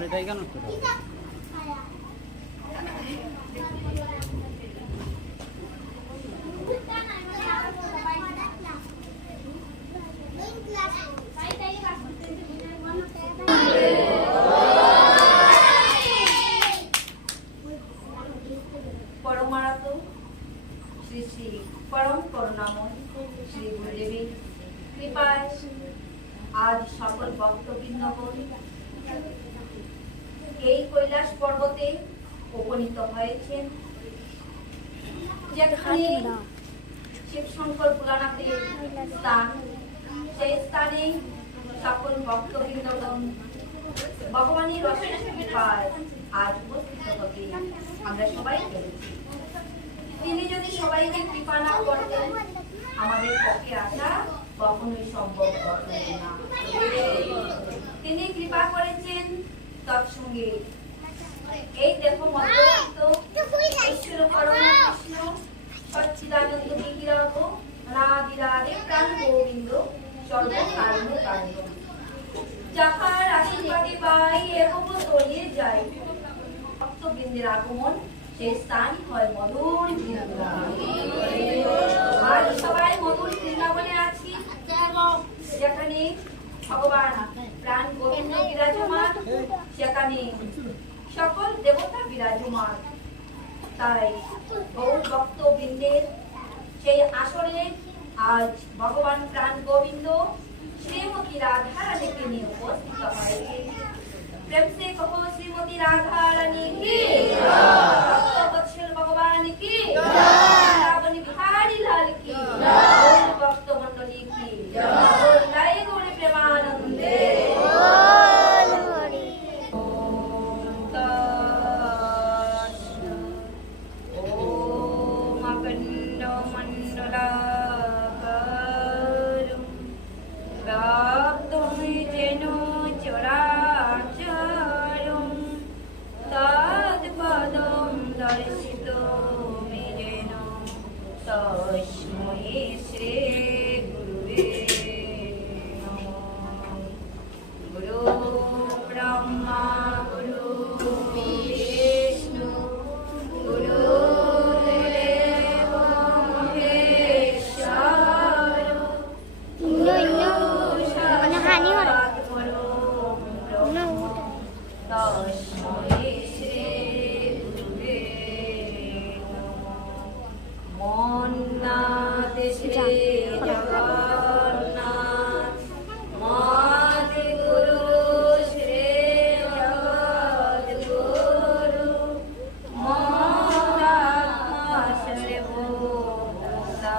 গাড়িটাই কেন পরমারাত শ্রী শ্রী পরম করুণাময় শ্রী গুরুদেবীর কৃপায় আজ সকল ভক্তবৃন্দগণ এই কৈলাস পর্বতে উপনীত হয়েছেন, যেখানে শিবশঙ্কর ভোলানাথের স্থান। সেই স্থানে সকল ভক্তবৃন্দগণ ভগবানের অশেষ কৃপায় আজ উপস্থিত হতে আমরা সবাই পেরেছি। তিনি যদি সবাইকে কৃপা না করতেন আমাদের পক্ষে আসা কখনোই সম্ভব হতো না। তিনি কৃপা করেছেন, তৎসঙ্গে এই দেখো মধ্যস্থ ঈশ্বর পরম কৃষ্ণ সচ্চিদানন্দ বিগ্রহ রাধে রাধে প্রাণ গোবিন্দ সর্বকারণ কারণ, যাহার আশীর্বাদে পাই এরকম তলিয়ে যায় ভক্তবৃন্দের আগমন, সেই স্থানই হয় মধুর বৃন্দাবন। আর সবাই মধুর বৃন্দাবনে আছি, যেখানে ভগবান প্রাণ গোবিন্দ বিরাজমান, সেখানে সকল দেবতা বিরাজমান। তাই গৌর ভক্তবৃন্দের সেই আসরে আজ ভগবান প্রাণ গোবিন্দ শ্রীমতী রাধা রানীকে নিয়ে উপস্থিত হয়েছে। प्रेम से कहो श्रीमती राधा रानी की भक्तवत्सल भगवान की रावण बिहारी लाल की भक्त मंडली की जय गौर प्रेमानंदे। ओम अखंड मंडलाकारं व्याप्तं येन चराचरं तत्पदं दर्शितुमेन तस्मै श्री गुरुवे नमः। गुरु ब्रह्मा गुरु विष्णु गुरुदेव महेश्वर तस्मै श्री गुरुवे नमः। मन्नाथ श्री जगन्नाथ माते गुरु श्री जगद्गुरु मन्नाथ श्री भूतात्मा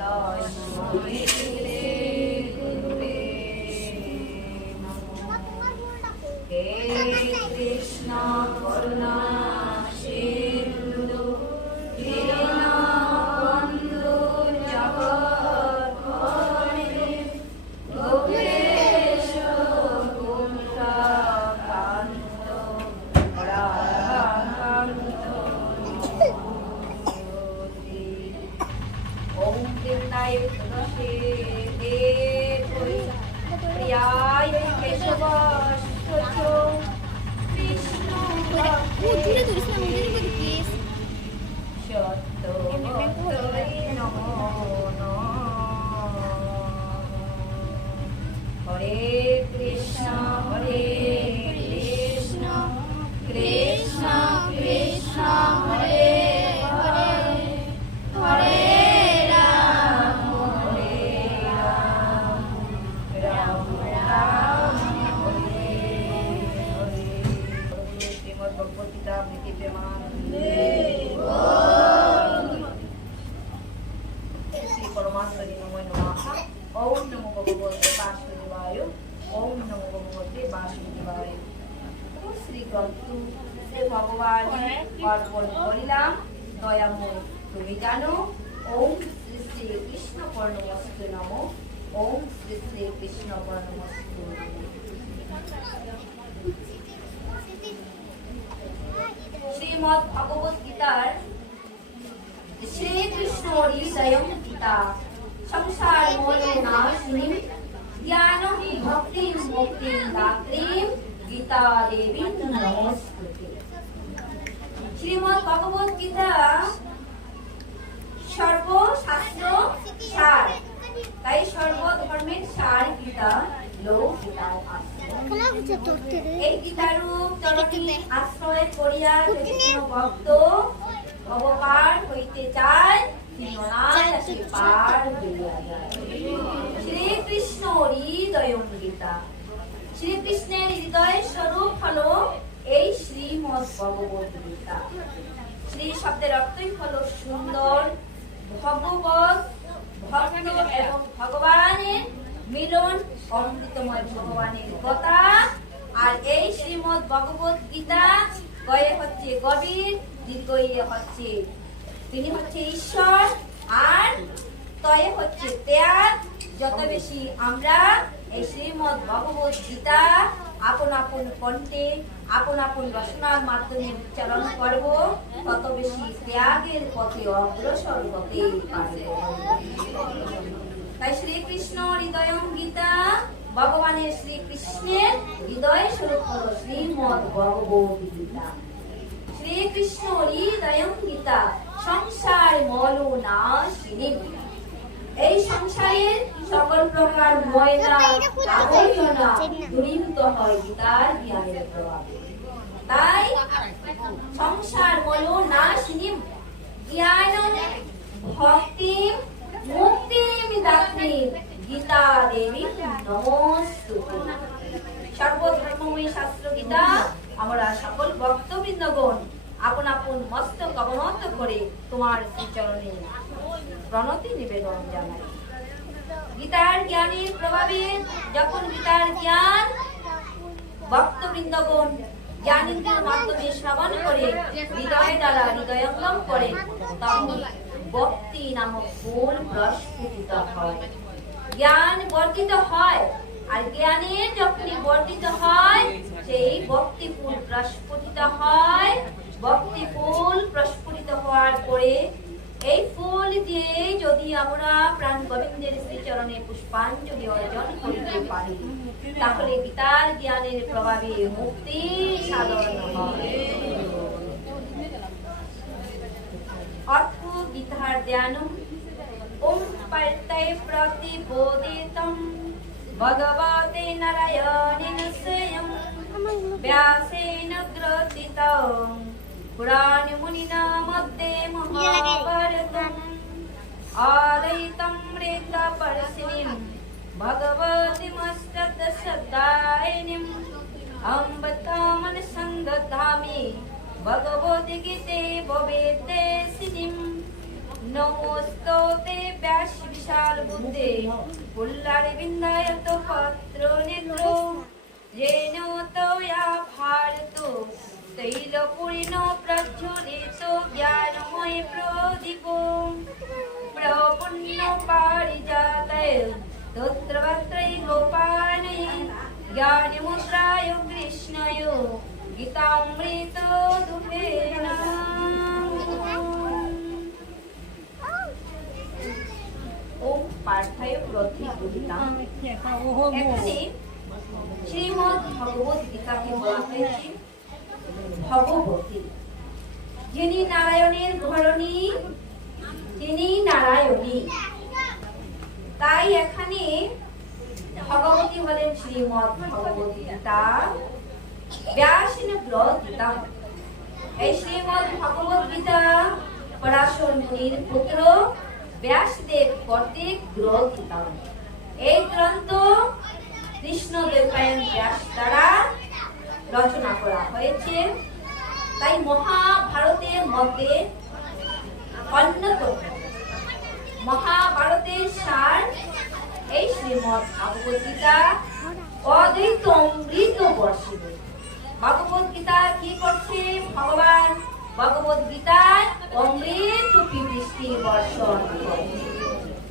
तस्मै श्री गुरुवे नमः। हे कृष्ण करुणा सिंधु दीनबन्धु जगत्पते गोपेश कुन्द्रकान्त राधाकान्त नमोऽस्तुते। ॐ कृष्णाय तुलसे देवै प्रियाय केशवाय कृष्ण नमो हरे कृष्ण कृष्ण कृष्ण हरे हरे हरे राम राम राम हरे हरे। श्रीमद् भगवद गीता नीति प्रेमानंदे श्री परमात्मने नमो नमः। ओम नमो भगवते वासुदेवाय ओम नमो भगवते वासुदेवाय। श्री ग्रंथ श्री भगवान अर्पण करिलाम दयामय তুমি জানো। ओम श्री श्री कृष्ण कर्णमस्तु नमो। ओम श्री श्री कृष्ण कर्णमस्तु। श्रीमद् भगवद गीतार श्री कृष्ण हृदयं गीता संसार मोहनाशिनीं ज्ञान भक्ति मुक्ति दात्रीं गीता গীতা দেবী নমস্তুতে। শ্রীমদ্ ভগবত গীতা সর্বশাস্ত্র সার, তাই সর্বধর্মের সার গীতা লোক গীতায় আছে। এই গীতারূপ চরণে আশ্রয় করিয়া যদি কোনো ভক্ত অবপার হইতে চায়, তিনি অনায়াসে পার হইয়া যায়। শ্রীকৃষ্ণ হৃদয়ং গীতা, শ্রীকৃষ্ণের হৃদয় স্বরূপ হলো এই শ্রীমদ্ ভগবত গীতা। শ্রী শব্দের অর্থই হলো সুন্দর, ভগবত ভক্ত এবং ভগবানের মিলন, অমৃতময় ভগবানের কথা। আর এই শ্রীমদ্ ভগবত গীতা গয়ে হচ্ছে গভীর, দীর্ঘয়ে হচ্ছে তিনি হচ্ছে ঈশ্বর, আর তয়ে হচ্ছে ত্যাগ। যত বেশি আমরা এই শ্রীমদ্ ভগবত গীতা আপন আপন কণ্ঠে আপন আপন রচনার মাধ্যমে উচ্চারণ করব, তত বেশি ত্যাগের পথে অগ্রসর হতে পারব। তাই শ্রীকৃষ্ণ হৃদয়ং গীতা, ভগবানের শ্রীকৃষ্ণের হৃদয় স্বরূপ হল শ্রীমদ্ ভগবত গীতা। শ্রীকৃষ্ণ হৃদয়ং গীতা সংসার মলনাশিনী, এই সংসারের সকল প্রকার ময়লা আবর্জনা দূরীভূত হয় গীতার জ্ঞানের প্রভাবে। তাই সংসার মলনাশিনী জ্ঞানং ভক্তিম মুক্তিম দাত্রী গীতা দেবী নমস্তুতে। সর্বধর্মময়ী শাস্ত্র গীতা আমরা সকল ভক্তবৃন্দগণ আপন আপন মস্তক অবনত করে তোমার শ্রীচরণে প্রণতি নিবেদন জানাই। গীতার জ্ঞানের প্রভাবে যখন গীতার জ্ঞান ভক্তবৃন্দগণ জ্ঞানেন্দ্রের মাধ্যমে শ্রবণ করে হৃদয় দ্বারা হৃদয়ঙ্গম করে, তখন ভক্তি নামক ফুল প্রস্ফুটিত হয়, জ্ঞান বর্ধিত হয়। আর জ্ঞানের যখনই বর্ধিত হয়, সেই ভক্তি ফুল প্রস্ফুটিত হয়। ভক্তি ফুল প্রস্ফুটিত হওয়ার পরে এই ফুল দিয়ে যদি আমরা প্রাণ গোবিন্দের শ্রীচরণে পুষ্পাঞ্জলি অর্জন করতে পারি, তাহলে গীতার জ্ঞানের প্রভাবে মুক্তি সাধন হয়। অর্থ গীতার জ্ঞানম ওম পর্তৈ প্রতিবোদিতম ভগবতে নারায়ণেন স্বয়ং ব্যাসেন গ্রথিতং পুরাণ মুনিনা মধ্যে মহাভারতম আদৈতম রেত পরশিনীম ভগবতীমস্তদশদায়িনীম অম্বতামন সঙ্গধামি ভগবতি গীতে ভবেদেশিনীম নমোস্তোতে ব্যাস বিশাল বুদ্ধে পুল্লারি বিন্দায়ত পত্র নেত্র যেন তোয়া ভারত তৈলপুরিণ প্রজ্বলিত জ্ঞানময় প্রদীপ প্রপন্ন পারিজাতয় তত্রবত্রৈ গোপালয় জ্ঞানমুদ্রায় কৃষ্ণয় গীতামৃত দুহে ওম পার্থায় প্রতিবোদিতাম। এখানে শ্রীমদ্ ভগবত গীতাকে বলা হয়েছে ভগবতী, যিনি নারায়ণের ঘরণী, তিনি নারায়ণী। তাই এখানে ভগবতী হলেন শ্রীমদ্ ভগবত গীতা, ব্যাসেন গ্রথিতম। এই শ্রীমদ্ ভগবত গীতা পরাশর মুনির পুত্র ব্যাসদেব কর্তৃক গ্রথিত। এই গ্রন্থ কৃষ্ণদেবরায়ণ ব্যাস দ্বারা রচনা করা হয়েছে। তাই মহাভারতের মধ্যে অন্যতম মহাভারতের সার এই শ্রীমদ্ ভগবত গীতা অদ্বৈত অমৃত বর্ষিত। ভগবত গীতা কি করছে? ভগবান ভগবত গীতায় অমৃত রূপী বৃষ্টি বর্ষণ করছে।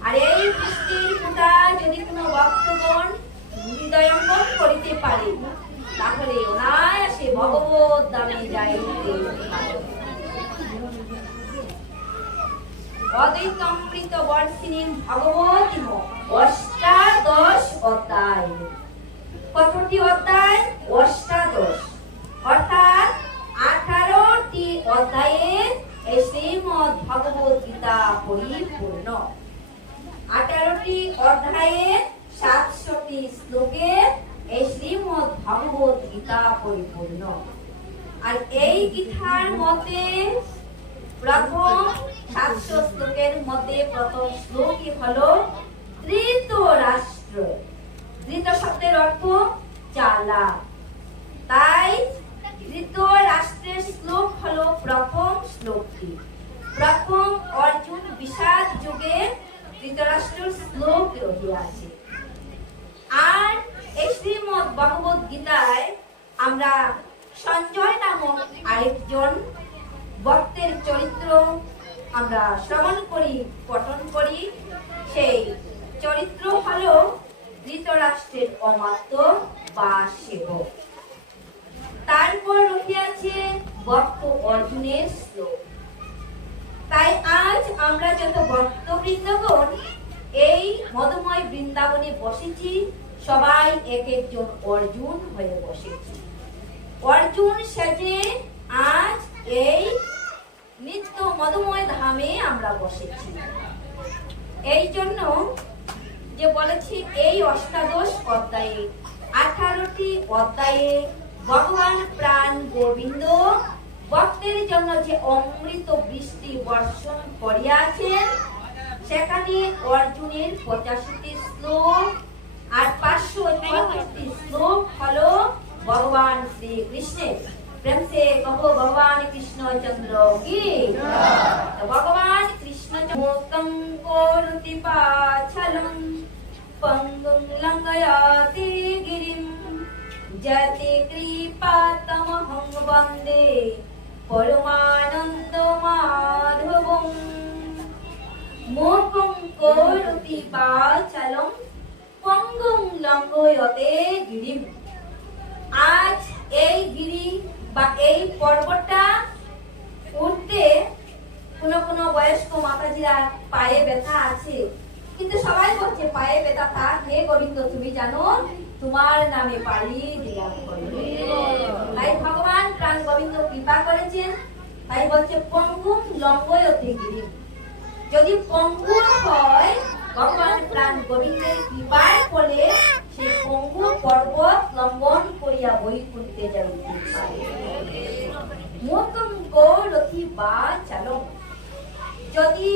আর এই বৃষ্টির ফোঁটা যদি কোনো ভক্তগণ হৃদয়ঙ্গম করিতে পারে, তাহলে অনায়াসে ভগবত ধামে যাইতে পারে। অদ্বৈতমৃত বর্ষিণী ভগবতী অষ্টাদশ অধ্যায়। কতটি অধ্যায়? অষ্টাদশ, অর্থাৎ 18টি অধ্যায়ে এই শ্রীমদ্ ভগবত গীতা পরিপূর্ণ। 18টি অধ্যায়ে 700টি শ্লোকে এই শ্রীমদ্ ভগবত গীতা পরিপূর্ণ। আর এই গীতার মধ্যে প্রথম 700 শ্লোকের মধ্যে প্রথম শ্লোকই হলো ধৃতরাষ্ট্র। ধৃত শব্দের অর্থ চালাক, তাই ধৃতরাষ্ট্রের শ্লোক হলো প্রথম শ্লোকটি। প্রথম অর্জুন বিষাদ যুগে ধৃতরাষ্ট্রের শ্লোক রহিয়াছে। আর এই শ্রীমদ্ ভগবত গীতায় আমরা সঞ্জয় নামক আরেকজন ভক্তের চরিত্র আমরা শ্রবণ করি, পঠন করি। সেই চরিত্র হলো ধৃতরাষ্ট্রের অমাত্য বা সেবক। তারপর রহিয়াছে ভক্ত অর্জুনের শ্লোক। তাই আজ আমরা যত ভক্তবৃন্দগণ এই মধুময় বৃন্দাবনে বসেছি, সবাই এক একজন অর্জুন হয়ে বসেছি। অর্জুন সেজে আজ এই নিত্য মধুময় ধামে আমরা বসেছি। এই জন্য যে বলেছি এই অষ্টাদশ অধ্যায়ে 18টি অধ্যায়ে ভগবান প্রাণ গোবিন্দ ভক্তের জন্য যে অমৃত বৃষ্টি বর্ষণ করিয়াছেন, সেখানে অর্জুনের 85টি শ্লোক আর 534টি শ্লোক হলো ভগবান শ্রী কৃষ্ণের। প্রেম সে কहो ভগবান কৃষ্ণ চন্দ্র কি জয়। ভগবান কৃষ্ণ মুক্তং করতি পাছলং পঙ্গুং লঙ্ঘয়তি গিরিম যতি কৃপাতমহং বন্দে পরমানন্দ মাধবং। মুক্তং করতি পাছলং পঙ্গুং লঙ্ঘয়তে গিরিম। আজ এই গিরি বা এই পর্বতটা উঠতে কোন বয়স্ক মাতাজিরা পায়ে ব্যথা আছে, কিন্তু সবাই বলছে পায়ে ব্যথা থাক, হে গোবিন্দ তুমি জানো, তোমার নামে পাড়ি দিলাম। তাই ভগবান প্রাণ গোবিন্দ কৃপা করেছেন, তাই বলছে পঙ্গুম লঙ্ঘয়তে গিরিম। যদি পঙ্গু হয় ভগবান প্রাণ গোবিন্দের কৃপায় ফলে সেই পঙ্গু পর্বত লঙ্ঘন করিয়া বৈকুণ্ঠে যাইতে পারে। মুক্তং করতি পাছলং। যদি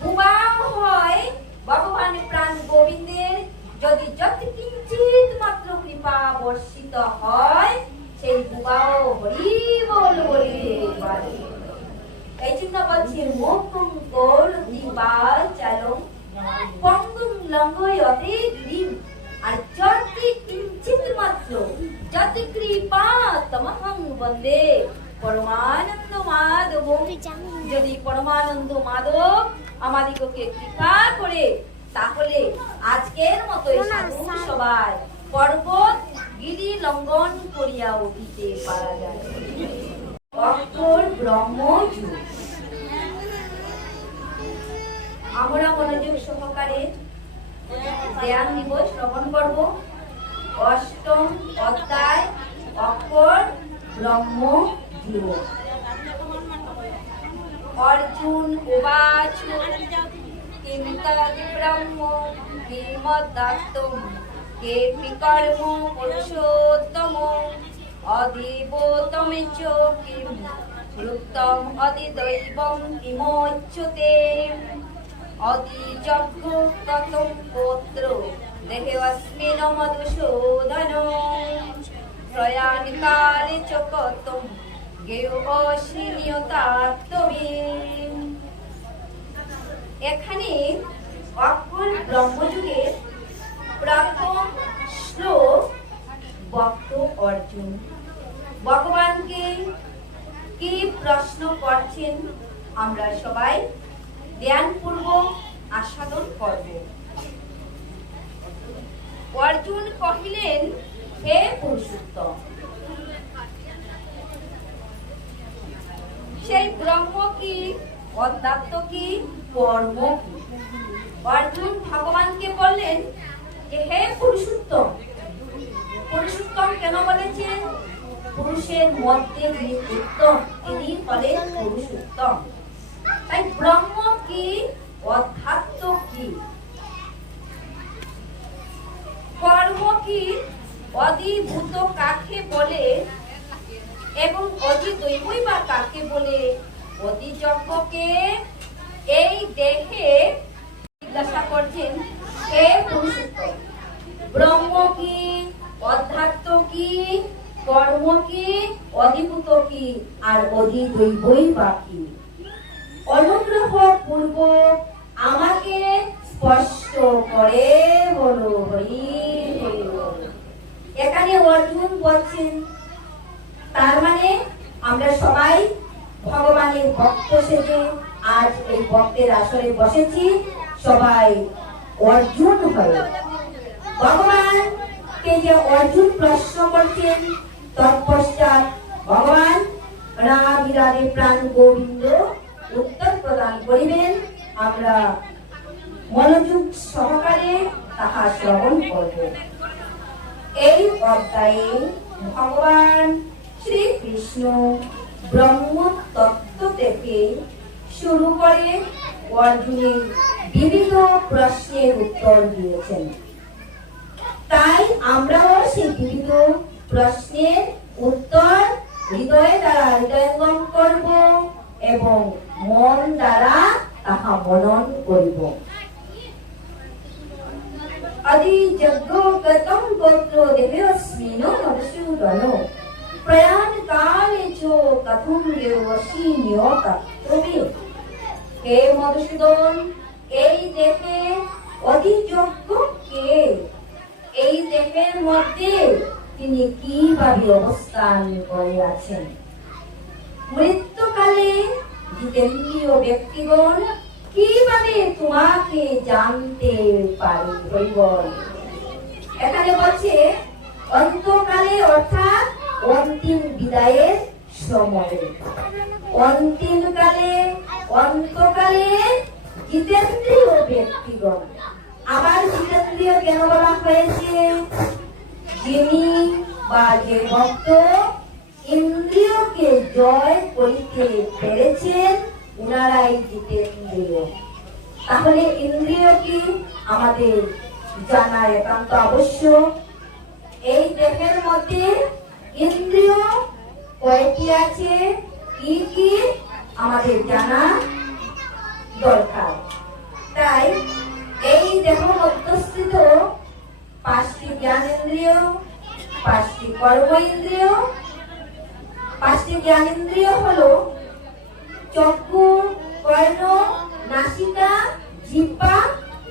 বুবাও হয় ভগবান প্রাণ গোবিন্দের, যদি যত কিঞ্চিত মাত্র কৃপা বর্ষিত হয়, সেই বুবাও হরি বল বলিতে পারে। এই জন্য বলছি মুক্তং করতি পাছলং পঙ্গুং লঙ্ঘয়তে গিরিম। আর যতি কিঞ্চিত মাত্র যতি কৃপা তমহং বন্দে পরমানন্দ মাধব। যদি পরমানন্দ মাধব আমাদিগকে কৃপা করে, তাহলে আজকের মতো সাধু সবাই পর্বত গিরি লঙ্ঘন করিয়া উঠিতে পারা যায়। অক্ষর ব্রহ্মযুগ। আমরা মনোযোগ সহকারে জ্ঞান নিব, শ্রবণ করব। অষ্টম অধ্যায় অক্ষর ব্রহ্মযুগ। অর্জুন উবাচ কিম তদ্ ব্রহ্ম কিমদ্দত্তম কেপি কর্ম পুরুষোত্তম অধিবোতমে চ কিম রুক্তম অধিদৈবম কিমোচ্যতে অধিযজ্ঞ কতম পুত্র দেহে অস্মিন মধুসূদন প্রয়াণ কালে চ কতম গেয় অশ্বিনিয়তাত্তমে। এখানে অক্ষর ব্রহ্মযুগের প্রথম শ্লোক ভক্ত অর্জুন ভগবানকে কি প্রশ্ন করছেন আমরা সবাই ধ্যানপূর্বক আস্বাদন করব। অর্জুন কহিলেন, হে পুরুষোত্তম, সেই ব্রহ্ম কি, অধ্যাত্ম কি, কর্ম কি? অর্জুন ভগবানকে বললেন যে হে পুরুষোত্তম, পুরুষের মধ্যে যিনি উত্তম তিনি হলেন পুরুষোত্তম। তাই ব্রহ্ম কি, অধ্যাত্ম কি, কর্ম কি, অধিভূত কাকে বলে এবং অধিদৈবই বা কাকে বলে, অধিযজ্ঞকে এই দেহে জিজ্ঞাসা করছেন কে পুরুষোত্তম। ব্রহ্ম কি, অধ্যাত্ম কি, কর্ম কি, অধিভূত কি, আর অধিদৈবই বা কি? অনুগ্রহ পূর্বক আমাকে স্পষ্ট করে বলো। হরি হরি বল। এখানে অর্জুন বলছেন, তার মানে আমরা সবাই ভগবানের ভক্ত সেজে আজ এই ভক্তের আসরে বসেছি, সবাই অর্জুন হয়ে। ভগবানকে যে অর্জুন প্রশ্ন করছেন, তৎপশ্চাৎ ভগবান রাবিরারে প্রাণ গোবিন্দ উত্তর প্রদান করিবেন। আমরা মনোযোগ সহকারে তাহা শ্রবণ করব। এই অধ্যায়ে ভগবান শ্রীকৃষ্ণ ব্রহ্ম তত্ত্ব থেকে শুরু করে অর্জুনের বিবিধ প্রশ্নের উত্তর দিয়েছেন। তাই আমরাও সেই বিবিধ প্রশ্নের উত্তর হৃদয় দ্বারা হৃদয়ঙ্গম করব এবং মন দ্বারা তাহা মনন করিব। আদি যজ্ঞ গতম গোত্র দেবস্মিন মধুসূদন প্রয়াণ কালে চ কথম দেবসীন্য তত্ত্ববে। হে মধুসূদন, এই দেহে অধিযজ্ঞ কে? এই দেহের মধ্যে তিনি কিভাবে অবস্থান করে আছেন? মৃত্যুকালে জিতেন্দ্রীয় ব্যক্তিগণ কিভাবে তোমাকে জানতে পারে? এখানে বলছে অন্তকালে, অর্থাৎ অন্তিম বিদায়ের সময়ে। অন্তকালে জিতেন্দ্রীয় ব্যক্তিগণ। আবার জিতেন্দ্রীয় কেন বলা হয়েছে? যিনি বা যে ভক্ত ইন্দ্রিয়কে জয় করিতে পেরেছেন উনারাই জিতেন্দ্রীয়। তাহলে ইন্দ্রিয় কি আমাদের জানা একান্ত আবশ্যক। এই দেহের মধ্যে ইন্দ্রিয় কয়টি আছে, কি কি আমাদের জানা দরকার। তাই এই দেহ মধ্যস্থিত 5টি জ্ঞানেন্দ্রিয়, 5টি কর্ম ইন্দ্রিয়। 5টি জ্ঞানেন্দ্রিয় হলো চক্ষু, কর্ণ, নাসিকা, জিহ্বা,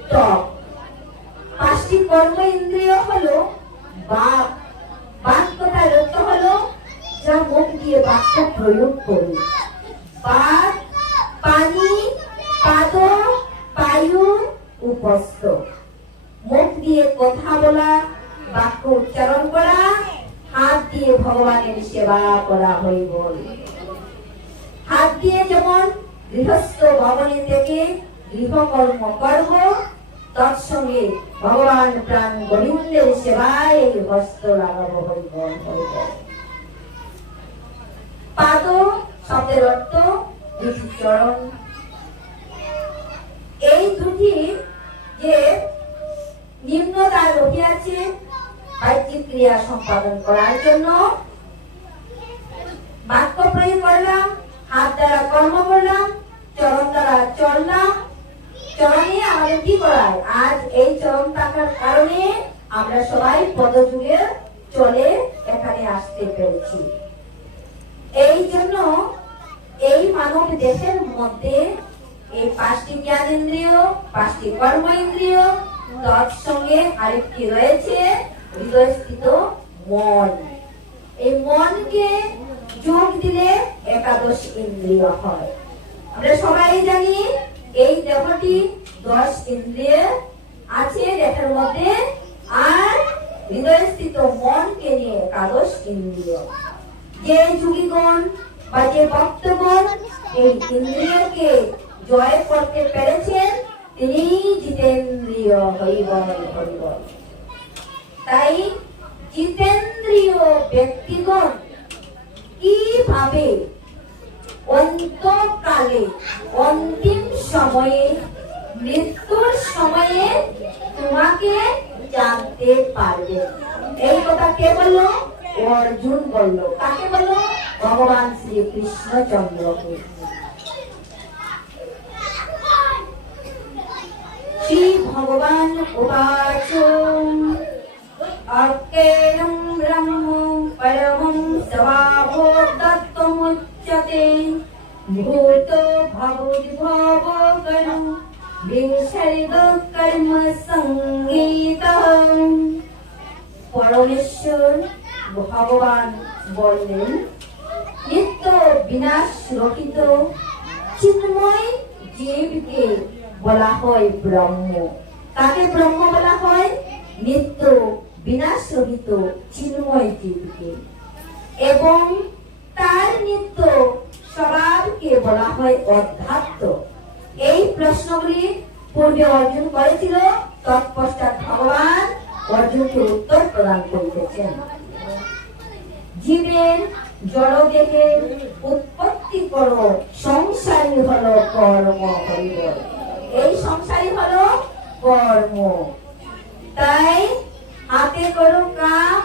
ত্বক। 5টি কর্ম ইন্দ্রিয় হলো বাক। বাক কথার অর্থ হলো যা মুখ দিয়ে বাক্য প্রয়োগ করি। বাক, পানি, পাদ, বায়ু, উপস্থ। মুখ দিয়ে কথা বলা, বাক্য উচ্চারণ করা, হাত দিয়ে ভগবানের সেবা করা হইব। হাত দিয়ে যেমন গৃহস্থ ভবনে থেকে গৃহকর্ম করব, তৎসঙ্গে ভগবান প্রাণ গোবিন্দের সেবায় হস্ত লাগাবো হইব। পাদ শব্দের অর্থ দুটি চরণ। এই দুটি যে নিম্নতার রহিয়াছে বাহ্যিক ক্রিয়া সম্পাদন করার জন্য বাক্য প্রয়োগ করলাম, হাত দ্বারা কর্ম করলাম, চরণ দ্বারা চললাম। চরণে আমাদের কি করায়? আজ এই চরণ থাকার কারণে আমরা সবাই পদযুগে চলে এখানে আসতে পেরেছি। এই জন্য এই মানব দেহের মধ্যে এই 5টি জ্ঞানেন্দ্রিয়, 5টি কর্ম ইন্দ্রিয়, তৎসঙ্গে আরেকটি রয়েছে হৃদয়স্থিত মন। এই মনকে যোগ দিলে একাদশ ইন্দ্রিয় হয়। আমরা সবাই জানি এই দেহটি 10 ইন্দ্রিয় আছে দেহের মধ্যে, আর হৃদয়স্থিত মনকে নিয়ে একাদশ ইন্দ্রিয়। যে যোগীগণ বা যে ভক্তগণ এই ইন্দ্রিয়কে জয় করতে পেরেছেন তিনি জিতেন্দ্রীয় হইবেন। তাই জিতেন্দ্রীয় ব্যক্তিগণ কিভাবে অন্তকালে অন্তিম সময়ে মৃত্যুর সময়ে তোমাকে জানতে পারবে। এই কথা কে বললো? অর্জুন বলল। কাকে বললো? ভগবান শ্রী কৃষ্ণচন্দ্রকে। শ্রী ভগবান উবাচ অজ্ঞেয়ং ব্রহ্ম পরমং স্বভাবোদ্যতমুচ্যতে ভূতো ভবদ্ভব কর্ম বিসর্গ কর্ম সংগীতম। পরমেশ্বর ভগবান বললেন, নিত্য বিনাশ রহিত চিন্ময় জীবকে বলা হয় ব্রহ্ম। কাকে ব্রহ্ম বলা হয়? নিত্য বিনাশ রহিত চিন্ময় জীবকে। এবং তার নিত্য স্বভাবকে বলা হয় অধ্যাত্ম। এই প্রশ্নগুলি পূর্বে অর্জুন করেছিল, তৎপশ্চাৎ ভগবান অর্জুনকে উত্তর প্রদান করিতেছেন। জীবের জড়দেহের উৎপত্তি করো, সংসারী হলো কর্ম। এই সংসারী হলো কর্ম। তাই হাতে করো কাম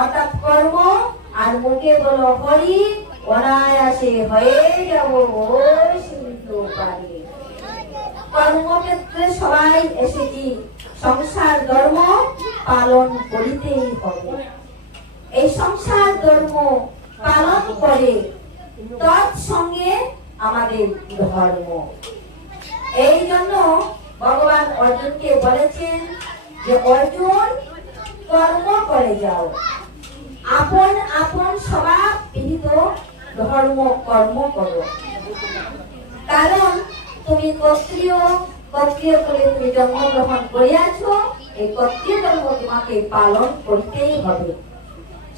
অর্থাৎ কর্ম, আর মুখে বলো হরি, অনায়াসে হয়ে যাব সিন্ধু পারে। কর্মক্ষেত্রে সবাই এসেছি, সংসার ধর্ম পালন করিতেই হবে। এই সংসার ধর্ম পালন করে তৎসঙ্গে আমাদের ধর্ম। এই জন্য ভগবান অর্জুনকে বলেছেন যে অর্জুন কর্ম করে যাও, আপন আপন স্বভাব বিহিত ধর্ম কর্ম করো। কারণ তুমি ক্ষত্রিয় করে তুমি জন্মগ্রহণ করিয়াছ, এই ক্ষত্রিয় ধর্ম তোমাকে পালন করতেই হবে।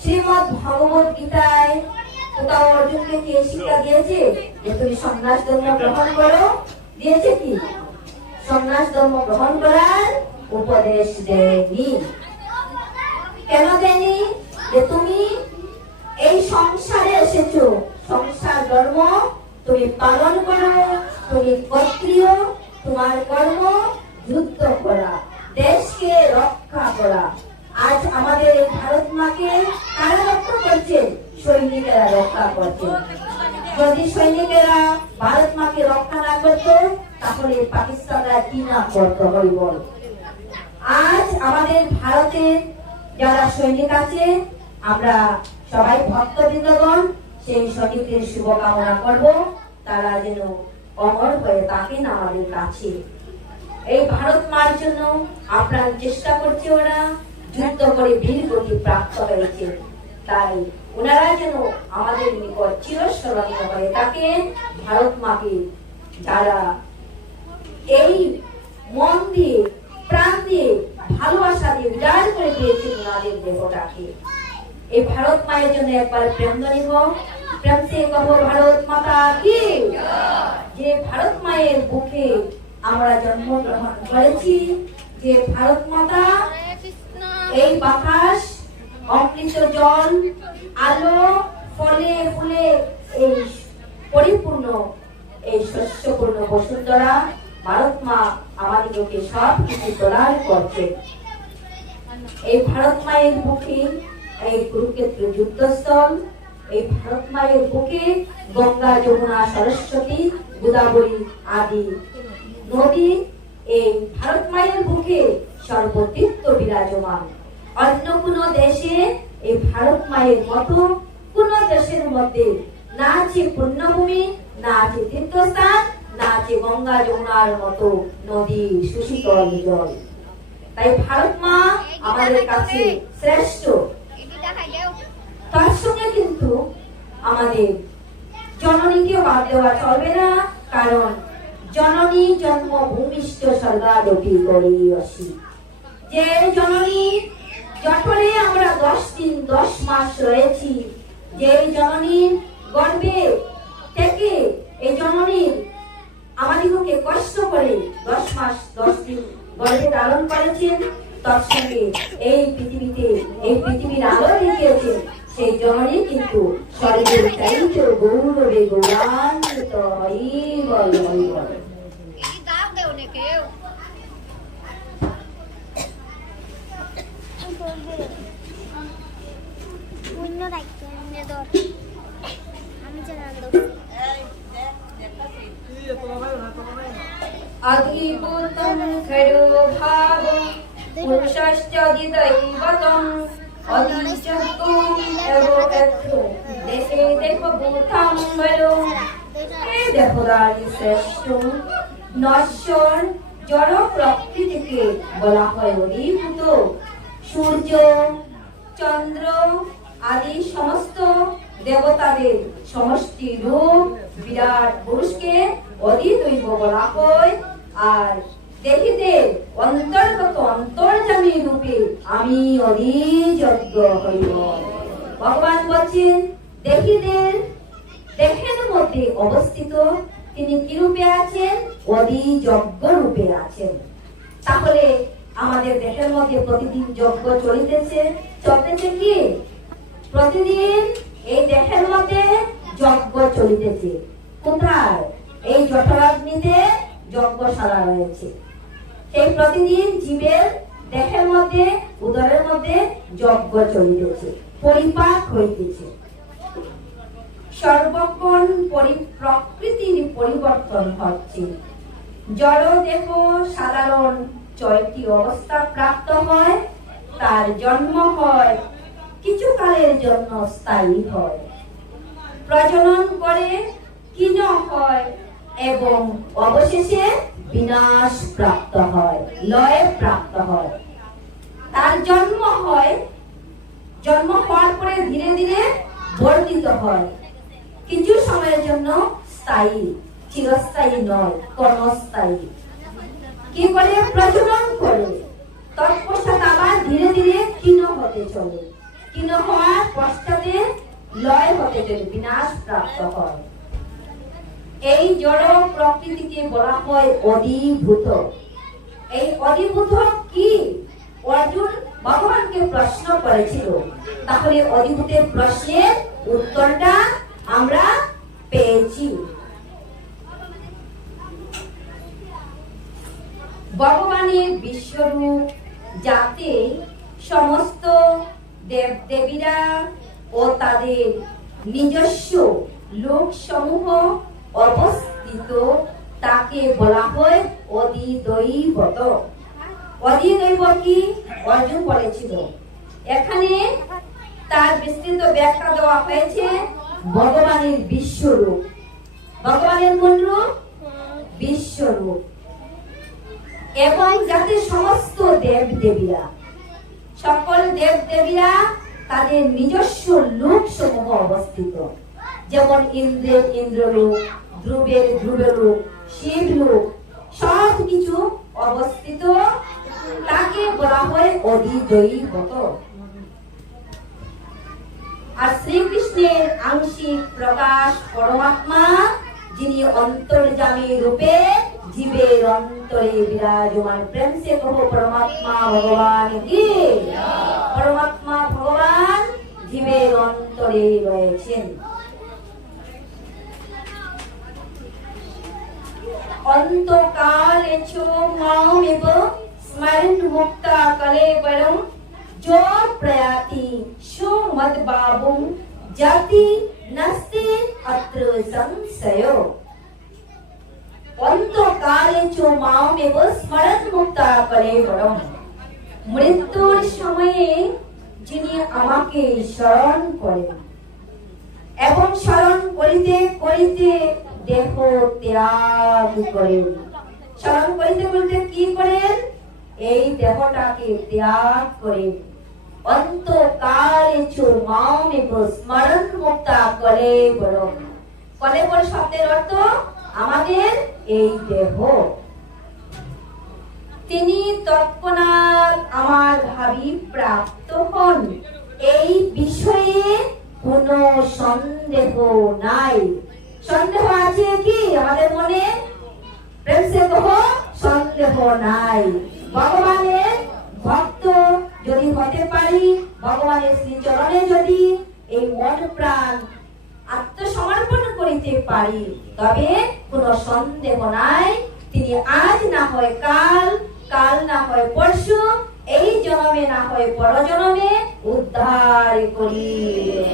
শ্রীমদ্ ভগবত গীতায় কোথাও অর্জুনকে কে শিক্ষা দিয়েছে যে তুমি সন্ন্যাস ধর্ম গ্রহণ করো? দিয়েছে কি? সন্ন্যাস ধর্ম গ্রহণ করার উপদেশ দেয়নি। কেন দেয়নি? যে তুমি এই সংসারে এসেছো, সংসার ধর্ম তুমি পালন করো, তুমি ক্ষত্রিয়, তোমার কর্ম যুদ্ধ করা, দেশকে রক্ষা করা। আজ আমাদের ভারত মাকে কারা রক্ষা করছে? সৈনিকেরা রক্ষা করছে। যদি সৈনিকেরা ভারত মাকে রক্ষা না করতো, তাহলে পাকিস্তানরা কি না করতে হয় বল? আজ আমাদের ভারতের যারা সৈনিক আছে, আমরা সবাই ভক্তবৃন্দগণ সেই সৈনিকদের শুভকামনা করব, তারা যেন অমর হয়ে থাকেন আমাদের কাছে। এই ভারত মার জন্য আপ্রাণ চেষ্টা করছে, ওরা যুদ্ধ করে বীর গতি প্রাপ্ত হয়েছে। তাই ওনারা যেন আমাদের নিকট চিরস্মরণীয় হয়ে থাকেন। ভারত মাকে যারা এই মন দিয়ে প্রাণ দিয়ে ভালোবাসা দিয়ে উজাড় করে দিয়েছেন ওনাদের দেহটাকে, এই ভারত মায়ের জন্য একবার প্রেম ধ্বনি হোক, প্রেম সে কহো ভারত মাতা কি। যে ভারত মায়ের বুকে আমরা জন্মগ্রহণ করেছি, যে ভারত মাতা এই বাতাস, অমৃত জল, আলো, ফলে ফুলে এই পরিপূর্ণ এই শস্যপূর্ণ বসুন্ধরা, ভারত মা আমাদেরকে সব কিছু প্রদান করছে। এই ভারত মায়ের বুকে এই কুরুক্ষেত্র যুদ্ধস্থল, এই ভারত মায়ের বুকে গঙ্গা, যমুনা, সরস্বতী, গোদাবরী আদি নদী, এই ভারত মায়ের বুকে সর্বতীর্থ বিরাজমান। অন্য কোন দেশে এই ভারত মায়ের মতো কোন দেশের মধ্যে না আছে পুণ্যভূমি, না আছে তীর্থস্থান, না আছে গঙ্গা যমুনার মতো নদী, সুশীতল জল। তাই ভারত মা আমাদের কাছে শ্রেষ্ঠ। তার সঙ্গে কিন্তু আমাদের জননীকে বাদ দেওয়া চলবে না, কারণ জননী জন্মভূমিষ্ঠ স্বর্গাদপি গরীয়সী। যে জননী জঠরে আমরা 10 দিন 10 মাস রয়েছি, যে জননীর গর্ভে থেকে এই জননীর আমাদিগকে কষ্ট করে 10 মাস 10 দিন গর্ভে ধারণ করেছেন, তার সঙ্গে এই পৃথিবীতে এই পৃথিবীর আলো দেখিয়েছেন, সেই জন্যই কিন্তু শরীরের চাইতে গৌরবে গৌরান্বিত হরি বল হরি বল। অধিভূতং খড়ো ভাবং পুরুষশ্চ দ্বিদৈবতং অধিযজ্ঞং এব এত্রো দেশে দেবভূতাং বলং। হে দেবতারি শ্রেষ্ঠ নশ্বর জড় প্রকৃতিকে বলা হয় অধিভূত। সূর্য, চন্দ্র আদি সমস্ত দেবতাদের সমষ্টি রূপ বিরাট পুরুষকে অধিদৈব বলা হয়। আর দেবীদের অন্তর্গত অন্তর্যামী রূপে আমি অধিযজ্ঞ হইব। ভগবান বলছেন দেবীদের দেহের মধ্যে অবস্থিত তিনি কি রূপে আছেন? অধিযজ্ঞ রূপে আছেন। তাহলে আমাদের দেহের মধ্যে প্রতিদিন যজ্ঞ চলতেছে কি? প্রতিদিন এই দেহের মধ্যে যজ্ঞ চলিতেছে। কোথায়? এই জঠরাগ্নিতে যজ্ঞশালা রয়েছে। সেই প্রতিদিন জীবের দেহের মধ্যে উদরের মধ্যে যজ্ঞ চলিতেছে, পরিপাক হইতেছে। সর্বক্ষণ প্রকৃতির পরিবর্তন হচ্ছে। জড় দেহ সাধারণ 6টি অবস্থা প্রাপ্ত হয়, তার জন্ম হয়, কিছু কালের জন্য স্থায়ী হয়, প্রজনন করে, ক্ষীণ হয় এবং অবশেষে বিনাশ প্রাপ্ত হয়, লয় প্রাপ্ত হয়। তার জন্ম হয়, জন্ম হওয়ার পরে ধীরে ধীরে বর্ধিত হয়, কিছু সময়ের জন্য স্থায়ী, চিরস্থায়ী নয়, ক্ষণস্থায়ী। কি করে? প্রজনন করে, তৎপশ্চাৎ আবার ধীরে ধীরে ক্ষীণ হতে চলে, ক্ষীণ হওয়ার পশ্চাতে লয় হতে চলে, বিনাশ প্রাপ্ত হয়। এই জড় প্রকৃতিকে বলা হয় অধিভূত। এই অধিভূত কি? অর্জুন ভগবানকে প্রশ্ন করেছিল। তাহলে অধিভূতের প্রশ্নের উত্তরটা আমরা পেয়েছি। ভগবানের বিশ্বরূপ যাতে সমস্ত দেবদেবীরা ও তাদের নিজস্ব লোকসমূহ অবস্থিত, তাকে বলা হয় অধিদৈবত। অধিদৈব কি? অর্জুন বলেছিল। এখানে তার বিস্তৃত ব্যাখ্যা দেওয়া হয়েছে। ভগবানের বিশ্বরূপ, ভগবানের কোন রূপ? বিশ্বরূপ। এবং যাতে সমস্ত দেবদেবীরা, সকল দেবদেবীরা তাদের নিজস্ব লোক সমূহ অবস্থিত, যেমন ইন্দ্রের ইন্দ্রলোক, ধ্রুবের ধ্রুবলোক, শিবলোক, সব কিছু অবস্থিত, তাকে বলা হয় অধিদৈবত। আর শ্রীকৃষ্ণের আংশিক প্রকাশ পরমাত্মা, যিনি অন্তর্যামী রূপে জীবের অন্তরে বিরাজমান। প্রেম সে কহো পরমাত্মা ভগবান কি? পরমাত্মা ভগবান জীবের অন্তরে রয়েছেন। অন্তকালে চ মামেব স্মরণ মুক্তা কলেবরং जो प्रयाति सुमद बाबुं जाति नस्ति अत्र संशयो। অন্তকালে চ মামেব স্মরণ মুক্তা কলেবরং, মৃত্যুর সময়ে যিনি আমাকে স্মরণ করেন এবং স্মরণ করিতে করিতে দেহ ত্যাগ করেন। স্মরণ করিতে করিতে কি করেন? এই দেহটাকে ত্যাগ করেন। অন্তকালে চ মামেব স্মরণ মুক্তা কলেবরং। কলেবর শব্দের অর্থ আমাদের এই দেহ। তিনি তৎক্ষণাৎ আমার ভাবি প্রাপ্ত হন, এই বিষয়ে কোনো সন্দেহ নাই। সন্দেহ আছে কি আমাদের মনে? প্রেম সে কহো সন্দেহ নাই। ভগবানের ভক্ত যদি হতে পারি, ভগবানের শ্রীচরণে যদি এই মন প্রাণ আত্মসমর্পণ করিতে পারি, তবে কোনো সন্দেহ নাই তিনি আজ না হয় কাল, কাল না হয় পরশু, এই জন্মে না হয় পরজন্মে উদ্ধার করিবেন।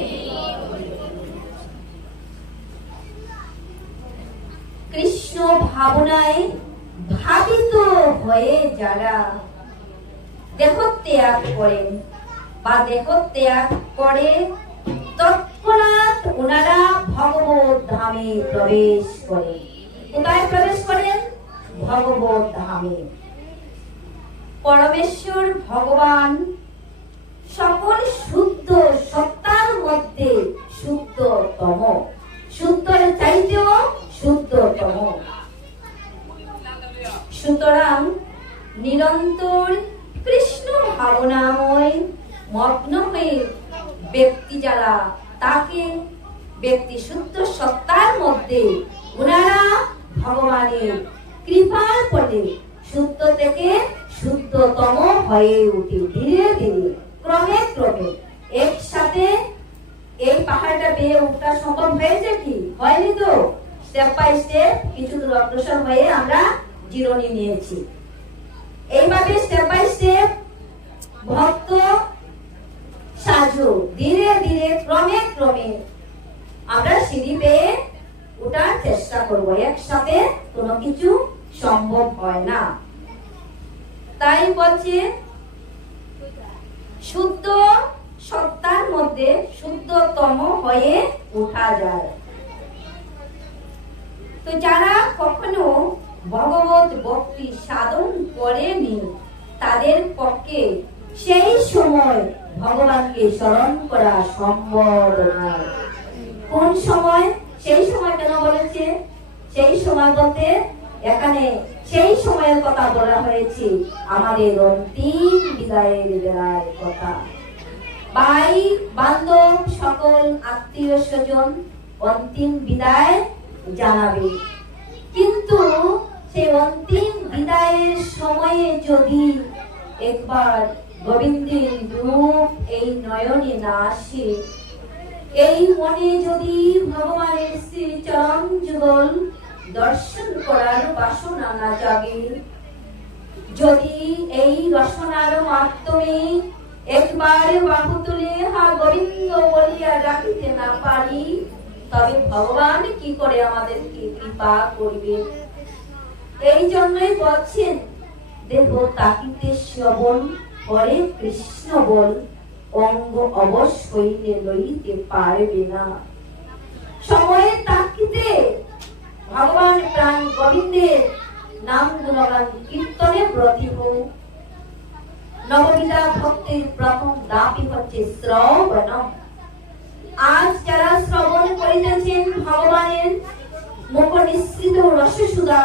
কৃষ্ণ ভাবনায় ভাবিত হয়ে যারা দেহত্যাগ করেন বা দেহত্যাগ করে, তৎক্ষণাৎ ওনারা ভগবত ধামে প্রবেশ করেন। কোথায় প্রবেশ করেন? ভগবত ধামে। পরমেশ্বর ভগবান সকল শুদ্ধ সত্তার মধ্যে শুদ্ধতম, শুদ্ধর চাইতেও শুদ্ধতম। সুতরাং নিরন্তর কৃষ্ণ ভাবনাময় মগ্ন হয়ে ব্যক্তি যারা, তাকে ব্যক্তি শুদ্ধ সত্তার মধ্যে ওনারা ভগবানের কৃপার ফলে শুদ্ধ থেকে শুদ্ধতম হয়ে উঠে ধীরে ধীরে ক্রমে ক্রমে। একসাথে এই পাহাড়টা বেয়ে উঠা সম্ভব হয়েছে কি? হয়নি তো। স্টেপ বাই স্টেপ কিছু দূর অগ্রসর হয়ে আমরা জিরোনি নিয়েছি। এইভাবে স্টেপ বাই স্টেপ ভক্ত সাজু ধীরে ধীরে ক্রমে ক্রমে আমরা সিঁড়ি বেয়ে ওঠার চেষ্টা করব। একসাথে কোনো কিছু সম্ভব হয় না। তাই বলছে শুদ্ধ সত্তার মধ্যে শুদ্ধতম হয়ে ওঠা যায়। তো যারা কখনো ভগবত ভক্তি সাধন করেনি, তাদের পক্ষে সেই সময় ভগবানকে স্মরণ করা সম্ভব নয়। কোন সময়? সেই সময় কেন বলেছে? সেই সময় বলতে এখানে সেই সময়ের কথা বলা হয়েছে, আমাদের অন্তিম বিদায়ের বেলার কথা। ভাই বান্ধব সকল আত্মীয় স্বজন অন্তিম বিদায় জানাবে, কিন্তু সেই অন্তিম বিদায়ের সময়ে যদি একবার গোবিন্দের রূপ এই নয়নে না আসে, এই মনে যদি ভগবানের শ্রী চরণ যুগল দর্শন করার বাসনা না জাগে, যদি এই রসনার মাধ্যমে একবার বাহু তুলে হা গোবিন্দ বলিয়া ডাকিতে না পারি, তবে ভগবান কি করে আমাদেরকে কৃপা করবে? এই জন্যই বলছেন, দেহ তাকিতে শ্রবণ করে কৃষ্ণ বল, অঙ্গ অবশ্যই লইতে পারবে না। সময়ের তাকিতে ভগবান প্রাণ গোবিন্দের নাম গুণগান কীর্তনে ব্রতী হও। নববিধা ভক্তির প্রথম ধাপই হচ্ছে শ্রবণ। আজ যারা শ্রবণ করিতেছেন ভগবানের মুখ নিঃসৃত রসসুধা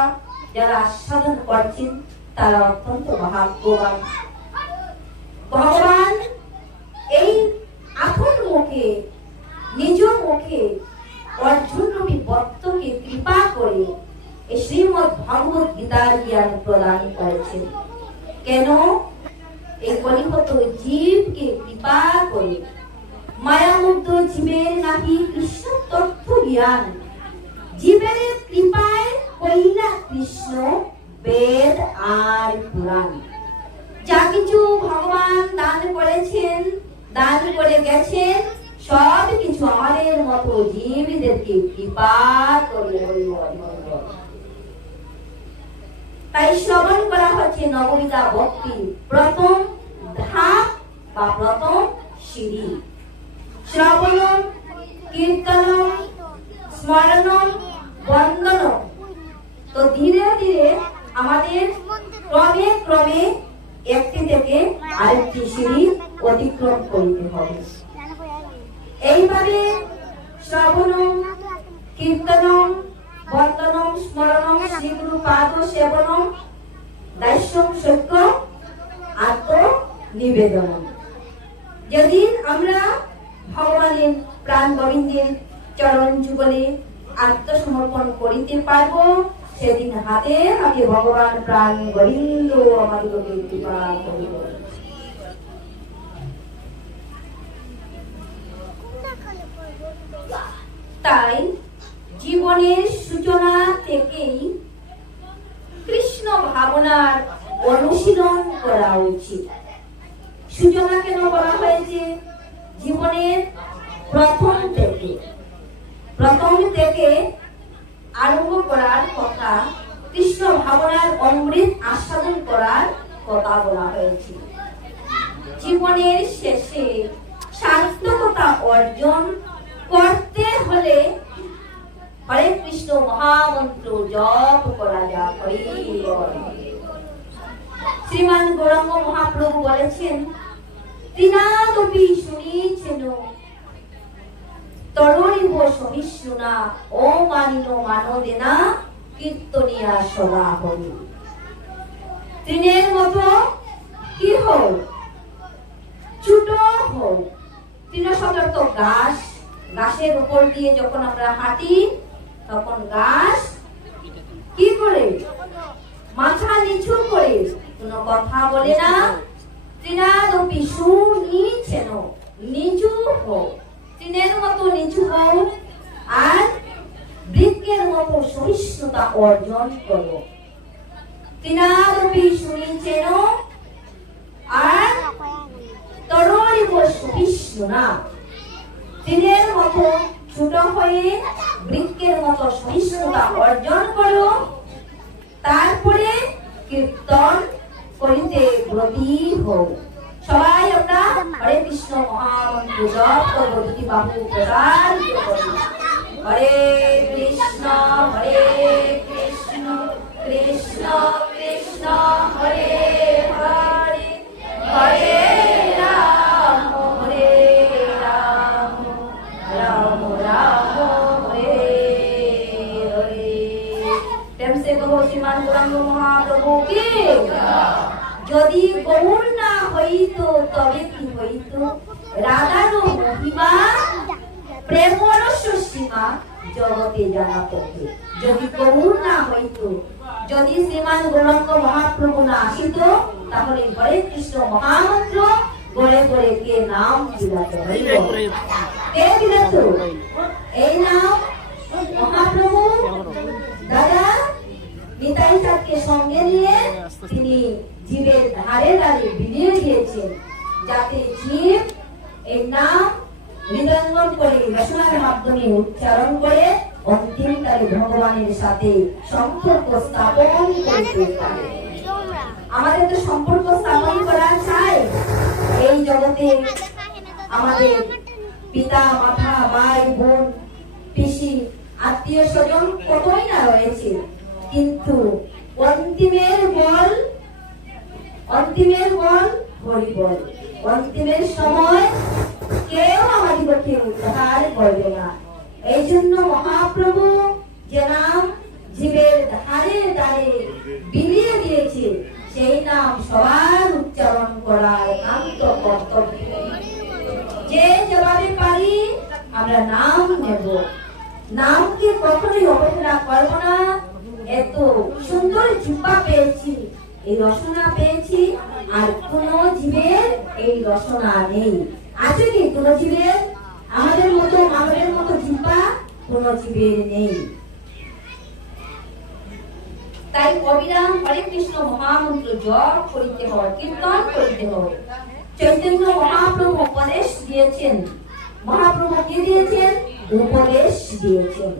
যারা আস্বাদন করছেন, তারা অত্যন্ত ভাগ্যবান। ভগবান এই আপন মুখে নিজ মুখে অর্জুন রূপী ভক্তকে কৃপা করে এই শ্রীমদ্ ভগবত গীতার জ্ঞান প্রদান করেছেন। কেন? এই কলিহত জীবকে কৃপা করে। মায়ামুগ্ধ জীবের নাহি কৃষ্ণ তত্ত্ব জ্ঞান, জীবের কৃপায় কইলা কৃষ্ণ বেদ আর পুরাণ। যা কিছু ভগবান দান করেছেন, দান করে গেছেন, সব কিছু আমাদের মতো জীবদেরকে কৃপা করে। তাই শ্রবণ করা হচ্ছে নববিধা ভক্তি প্রথম ধাপ বা প্রথম সিঁড়ি। শ্রবণ, কীর্তন, স্মরণ, বন্দন। তো ধীরে ধীরে আমাদের ক্রমে ক্রমে একটি থেকে আরেকটি সিঁড়ি অতিক্রম করতে হবে। এইভাবে শ্রবণ, কীর্তন, বন্দন, স্মরণ, শ্রী গুরু পাদ সেবন, দাস্যম সত্য আত্মনিবেদন। যেদিন আমরা ভগবানের প্রাণ গোবিন্দের চরণ যুগলে আত্মসমর্পণ করিতে পারব, সেদিন হাতে হাতে ভগবান প্রাণ গোবিন্দ আমাদেরকে কৃপা করিবেন। তাই জীবনের সূচনা থেকেই কৃষ্ণ ভাবনার অনুশীলন করা উচিত। সূচনা কেন বলা হয়েছে? জীবনের প্রথম থেকে আরম্ভ করার কথা, কৃষ্ণ ভাবনার অমৃত আস্বাদন করার কথা বলা হয়েছে। জীবনের শেষে সার্থকতা অর্জন করতে হলে হরে কৃষ্ণ মহামন্ত্র জপ করা যা হরি বল। শ্রীমান গৌরাঙ্গ মহাপ্রভু বলেছেন, তৃণাদপি শুনিছেন তরুণিব সহিষ্ণুনা ও মানিনো মানদেনা কীর্তনিয়া সদা হরি। তৃণের মতো কি হও, ছোট হও। তৃণ শব্দ গাছ, গাছের উপর দিয়ে যখন আমরা হাঁটি তখন গাছ কি করে? মাথা নিচু করে, কোনো কথা বলে না। তৃণাদপি শুনিছেন, নিচু হও, তৃণের মতো নিচু হও, আর বৃক্ষের মতো সহিষ্ণুতা অর্জন করো। তৃণাদপি শুনিছেন আর তরুণিব সহিষ্ণুনা, তৃণের মতো ছোট হয়ে বৃক্ষের মতো সহিষ্ণুতা অর্জন করো। তারপরে কীর্তন করিতে ব্রতী হও। সবাই আমরা হরে কৃষ্ণ মহামন্ত্র জপ করব, দুটি বাহু প্রসারিত করি। হরে কৃষ্ণ কৃষ্ণ কৃষ্ণ হরে হরে, হরে রাম রাম রাম হরে হরে। প্রেম সে কহো শ্রীমান গৌরাঙ্গ মহাপ্রভু কি। যদি গৌর না হইতো তবে কি হইতো? রাধার মহিমা প্রেমরস সীমা জগতে জানা পথে। যদি গৌর না হইতো, যদি শ্রীমান গৌরাঙ্গ মহাপ্রভু না আসিত, তাহলে হরে কৃষ্ণ মহামন্ত্র গড়ে গড়ে কে নাম বিলাত? কে বিলাত এই নাম? মহাপ্রভু দাদা নিতাই চাঁদকে সঙ্গে নিয়ে তিনি জীবের ধারে ধারে বিলিয়ে দিয়েছেন, যাতে জীব এই নাম হৃদয়ঙ্গম করে রসনার মাধ্যমে উচ্চারণ করে অন্তিমকালে ভগবানের সাথে সম্পর্ক স্থাপন করতে পারে। আমাদের তো সম্পর্ক স্থাপন করা চাই। এই জগতে আমাদের পিতা মাতা, ভাই বোন, পিসি, আত্মীয় স্বজন কতই না রয়েছে, কিন্তু অন্তিমের বল হরি বল। অন্তিমের সময় কেউ আমাদেরকে উদ্ধার করবে না। এই জন্য মহাপ্রভু যে নাম জীবের ধারে ধারে বিলিয়ে দিয়েছে, সেই নাম সবার উচ্চারণ করার একান্ত কর্তব্য। যে যেভাবে পারি আমরা নাম নেব, নামকে কখনোই অবহেলা করব না। এত সুন্দর জিহ্বা পেয়েছি, এই রসনা পেয়েছি, আর কোন জীবের এই রসনা নেই। আছে কি কোন জীবের? আমাদের মতো মানবের মতো জিহ্বা কোন জীবের নেই। তাই অবিরাম হরে কৃষ্ণ মহামন্ত্র জপ করিতে হয়, কীর্তন করিতে হয়। চৈতন্য মহাপ্রভু উপদেশ দিয়েছেন। মহাপ্রভু কি দিয়েছেন? উপদেশ দিয়েছেন।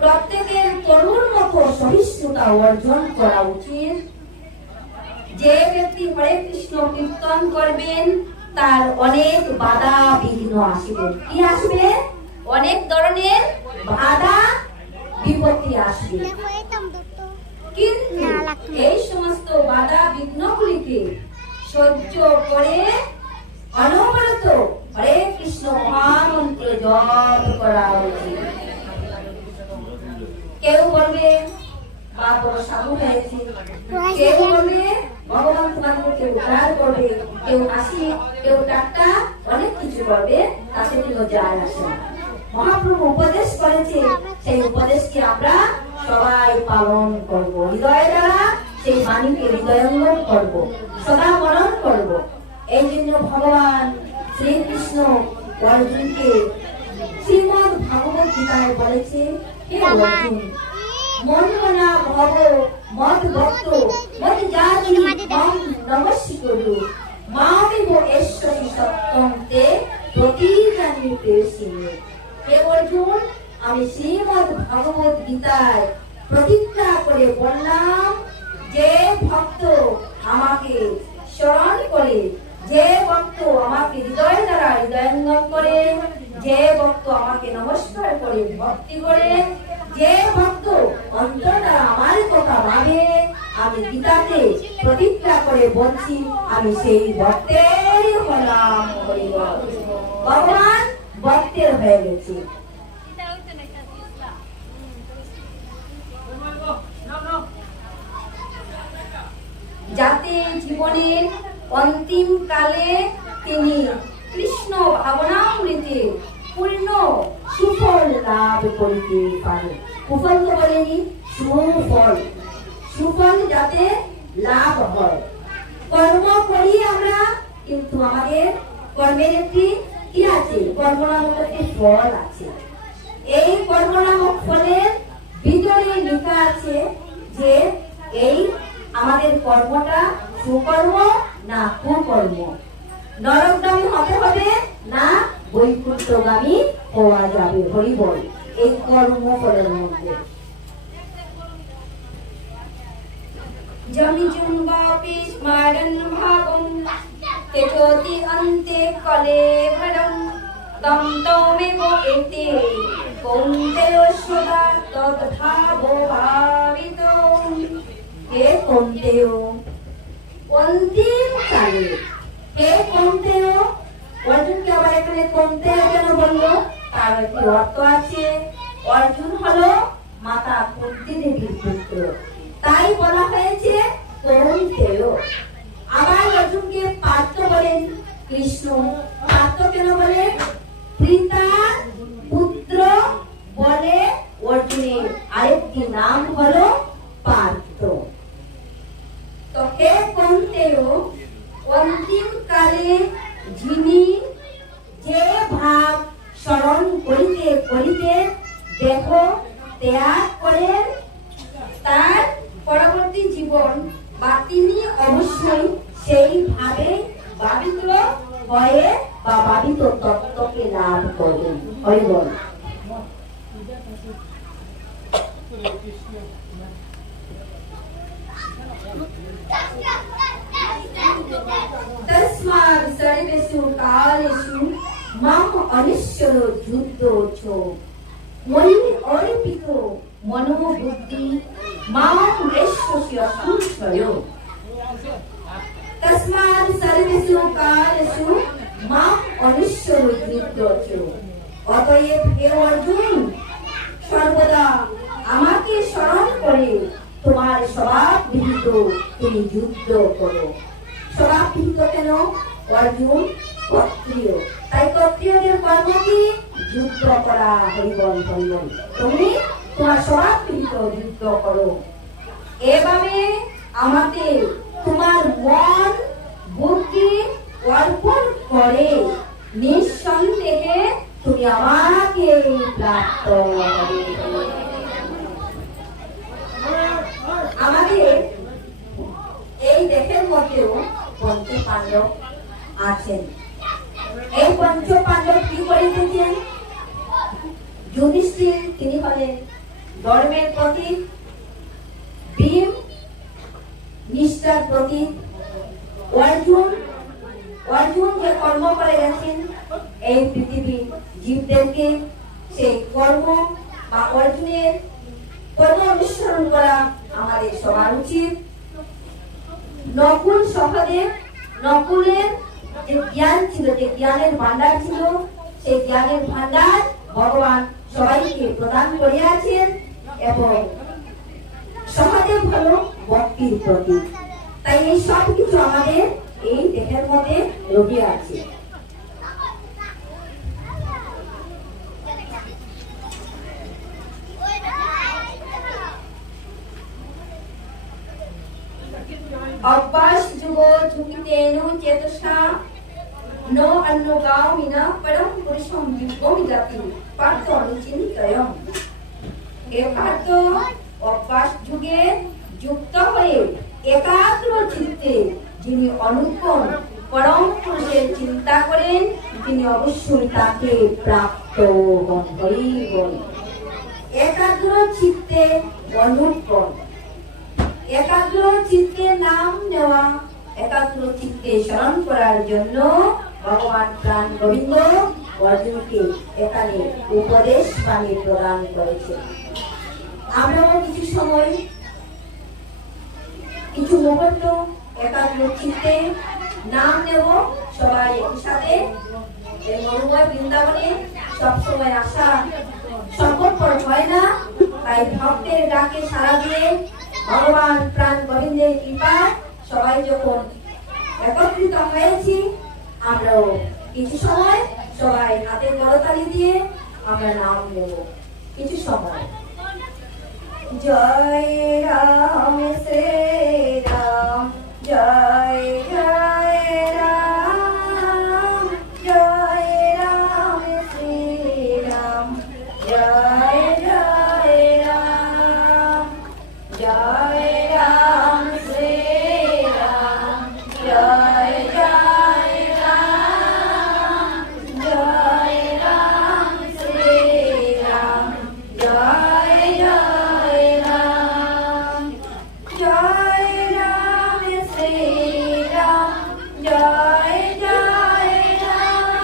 প্রত্যেকের তরুণ মতো সহিষ্ণুতা অর্জন করা উচিত। যে ব্যক্তি হরে কৃষ্ণ কীর্তন করবেন তার অনেক বাধা বিঘ্ন আসবে। কি আসবে? অনেক ধরনের বাধা বিপত্তি আসবে, কিন্তু এই সমস্ত বাধা বিঘ্নগুলিকে সহ্য করে অনবরত হরে কৃষ্ণ মহামন্ত্র জপ করা উচিত। কেউ বলবে বা বড় সাধু হয়েছে, কেউ বলবে ভগবান তোমাদেরকে উদ্ধার করবে, কেউ হাসি, কেউ ঠাট্টা, অনেক কিছু করবে, তাতে কোনো যায় আসে না। মহাপ্রভু উপদেশ করেছে, সেই উপদেশকে আমরা সবাই পালন করব, হৃদয় দ্বারা সেই বাণীকে হৃদয়ঙ্গম করব, সদা মনন করব। এই জন্য ভগবান শ্রীকৃষ্ণ অর্জুনকে শ্রীমদ্ ভাগবত গীতায় বলেছে, হে অর্জুন, মনমনা ভব মদ ভক্ত মদ জাতি মম নমস্কুরু মামেব ঈশ্বরী সত্যম তে প্রতিজানি পেশিনি। হে অর্জুন, আমি শ্রীমদ্ ভগবত গীতায় প্রতিজ্ঞা করে বললাম, যে ভক্ত আমাকে স্মরণ করে, যে ভক্ত আমাকে হৃদয় দ্বারা হৃদয়ঙ্গম করে, যে ভক্ত আমাকে নমস্কার করে ভক্তি করে, যে ভক্ত অন্তর দ্বারা আমার কথা ভাবে, আমি গীতাতে প্রতিজ্ঞা করে বলছি, আমি সেই ভক্তেরই হলাম। হরি বল। ভগবান ভক্তের হয়ে গেছে। যাতে জীবনের অন্তিম কালে তিনি কৃষ্ণ ভাবনামৃতে পূর্ণ সুফল লাভ করিতে পারে। কুফল তো বলেনি, সুফল। সুফল যাতে লাভ হয়। কর্ম করি আমরা, কিন্তু আমাদের কর্মের একটি কি আছে? কর্ম নামক একটি ফল আছে। এই কর্ম নামক ফলের ভিতরে লেখা আছে যে এই আমাদের কর্মটা সুকর্ম না কুকর্ম, নরকগামী হতে হবে না বৈকুণ্ঠগামী হওয়া যাবে। হরি বল। এই কর্ম ফলের মধ্যে জমিজুম্বাপি স্মারণ ভাবং তেজোতি অন্তে কলেবরং তম তমেব এতে কৌন্তেয় সদা তদ্ভাবো ভাবিতং। হে কৌন্তেয়, অন্তিম কালে, হে কৌন্তেয়, অর্জুনকে আবার এখানে কৌন্তেয় কেন বললো? তার একটি অর্থ আছে। অর্জুন হলো মাতা কুন্তী দেবীর পুত্র, তাই বলা হয়েছে কৌন্তেয়। আবার অর্জুনকে পার্থ বলেন কৃষ্ণ। পার্থ কেন বলে? পিতার পুত্র বলে অর্জুনের আরেকটি নাম হলো পার্থ। তো হে কৌন্তেয়, অন্তিম কালে যিনি যে ভাব স্মরণ করিতে করিতে দেহ ত্যাগ করেন, তার পরবর্তী জীবন বা তিনি অবশ্যই সেই ভাবে ভাবিত হয়ে বা ভাবিত তত্ত্বকে লাভ করবেন। হরি বল। তস্মাৎ সর্বেষু কালেষু মাম অনিশ্বর যুদ্ধোচ্ছ ময়ি অর্পিত মনো বুদ্ধি মাম রেষ্যস্য সংশয়। তস্মাৎ সর্বেষু কালেষু মাম অনিশ্বর যুদ্ধোচ্ছ। অতএব হে অর্জুন, সর্বদা আমাকে স্মরণ করে তোমার স্বভাব বিহিত তুমি যুদ্ধ করো। স্বভাব বিহিত কেন? অর্জুন ক্ষত্রিয়, তাই ক্ষত্রিয়দের কর্ম কি? যুদ্ধ করা। হরি বল, হরি বল। তুমি তোমার স্বভাব বিহিত যুদ্ধ করো। এভাবে আমাকে তোমার মন বুদ্ধি অর্পণ করে নিঃসন্দেহে তুমি আমাকে প্রাপ্ত হবে। আমাদের এই দেশের মধ্যেও পঞ্চ পাণ্ডব আছেন। এই পঞ্চ পাণ্ডব কি করিতেছেন? যুধিষ্ঠির তিনি হলেন ধর্মের প্রতীক, ভীম নিষ্ঠার প্রতীক। অর্জুন যে কর্ম করে গেছেন এই পৃথিবী জীবদেরকে, সেই কর্ম বা অর্জুনের কর্ম অনুসরণ করা আমাদের সবার উচিত। নকুল সহদেব, নকুলের যে জ্ঞান ছিল, যে জ্ঞানের ভান্ডার ছিল, সেই জ্ঞানের ভান্ডার ভগবান সবাইকে প্রদান করিয়াছেন এবং সহদেব হলো ভক্তির প্রতীক। তাই এই সব কিছু আমাদের এই দেহের মধ্যে রয়ে আছে। অভ্যাস যুগ ঝুঁকিতেনু চেতসা নো অনুগামিনা পরম পুরুষ অবশ্যম দিব্যং জাতি পার্থ অনুচিন্তয়ম। এ পার্থ অভ্যাস যুগে যুক্ত হয়ে একাগ্র চিত্তে যিনি অনুপম পরম পুরুষের চিন্তা করেন তিনি অবশ্যই তাকে প্রাপ্ত হন। হরি বল। একাগ্র চিত্তে অনুপম, একাগ্র চিত্তে নাম নেওয়া, একাগ্র চিত্তে স্মরণ করার জন্য ভগবান প্রাণ গোবিন্দ অর্জুনকে এখানে উপদেশ বাণী প্রদান করেছে। আমরাও কিছু সময় কিছু মুহূর্ত একাগ্র চিত্তে নাম নেব সবাই একসাথে। এই মনোময় বৃন্দাবনে সবসময় আসা সম্ভবপর হয় না, তাই ভক্তের ডাকে সাড়া দিয়ে ভগবান প্রাণ গোবিন্দের কৃপা সবাই যখন একত্রিত হয়েছি, আমরাও কিছু সময় সবাই হাতের করতালি দিয়ে আমরা নাম নেব কিছু সময়। জয় রাম শ্রী রাম, জয় জয় রাম, জয় রাম শ্রী রাম, জয় জয় রাম, জয় রাম শ্রী রাম, জয় জয় রাম, জয় রাম শ্রী রাম, জয় জয় রাম, জয় রাম শ্রী রাম, জয় জয় রাম, জয় রাম শ্রী রাম, জয় জয় রাম, জয় রাম শ্রী রাম, জয় জয় রাম,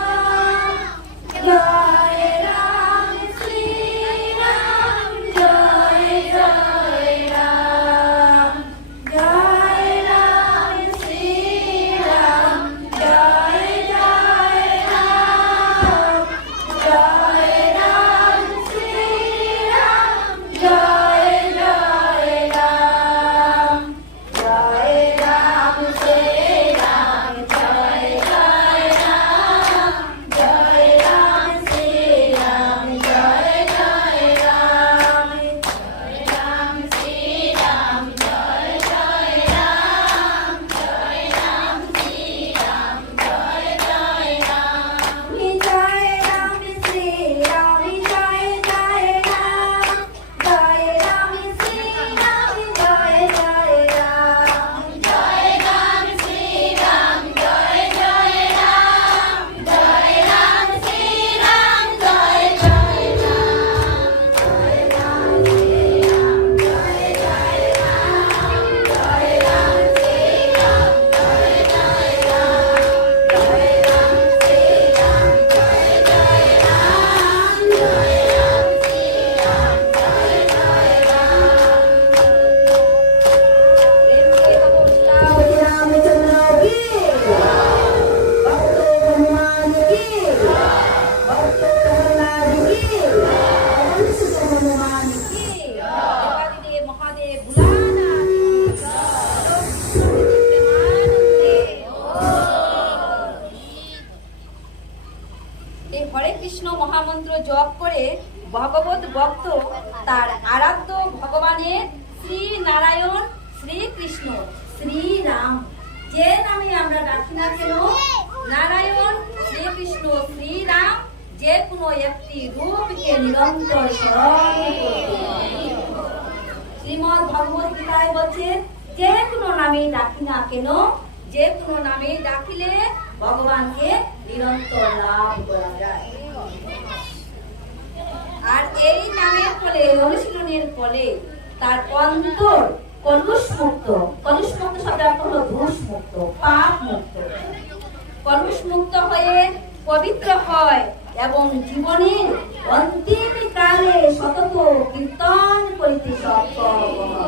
জয় রাম শ্রী রাম, জয় জয় রাম, জয় রাম শ্রী রাম, জয় জয় রাম, জয় রাম শ্রী রাম, জয় জয় রাম, জয় রাম শ্রী রাম, জয় জয় রাম, জয় রাম শ্রী রাম, জয় জয় রাম, জয় রাম শ্রী রাম, জয় জয় রাম, জয় রাম শ্রী রাম, জয় জয় রাম, জয় রাম শ্রী রাম, জয় জয় রাম, জয় রাম শ্রী রাম, জয় জয় রাম, জয় রাম শ্রী রাম, জয় জয় রাম, জয় রাম শ্রী রাম, জয় জয় রাম, জয় রাম শ্রী রাম, জয় জয় রাম, জয় রাম শ্রী রাম, জয় জয় রাম। রামচন্দ্র কি ভক্ত হনুমান কি ভক্ত প্রহ্লাদ কি অংশ হনুমান কি দেবাদিদেব মহাদেব ভোলানাথ এই হরে কৃষ্ণ মহামন্ত্র জপ করে ভগবত ভক্ত তার আরাধ্য ভগবানের শ্রী নারায়ণ, শ্রী কৃষ্ণ, শ্রীরাম যে নামে আমরা ডাকি না কেন, নারায়ণ, শ্রীকৃষ্ণ, শ্রীরাম যে কোনো একটি রূপকে নিরন্তর স্মরণ করতে। শ্রীমদ্ ভগবত গীতায় বলছে যে কোনো নামে ডাকি না কেন, যে কোনো নামে ডাকিলে ভগবানকে নিরন্তর লাভ করা যায়। আর এই নামের ফলে, অনুশীলনের ফলে তার অন্তর কলুষ মুক্ত, কলুষ মুক্ত শব্দের অর্থ হলো দোষ মুক্ত, পাপ মুক্ত, কলুষ মুক্ত হয়ে পবিত্র হয় এবং জীবনের অন্তিম কালে সতত কীর্তন করিতে সক্ষম হয়।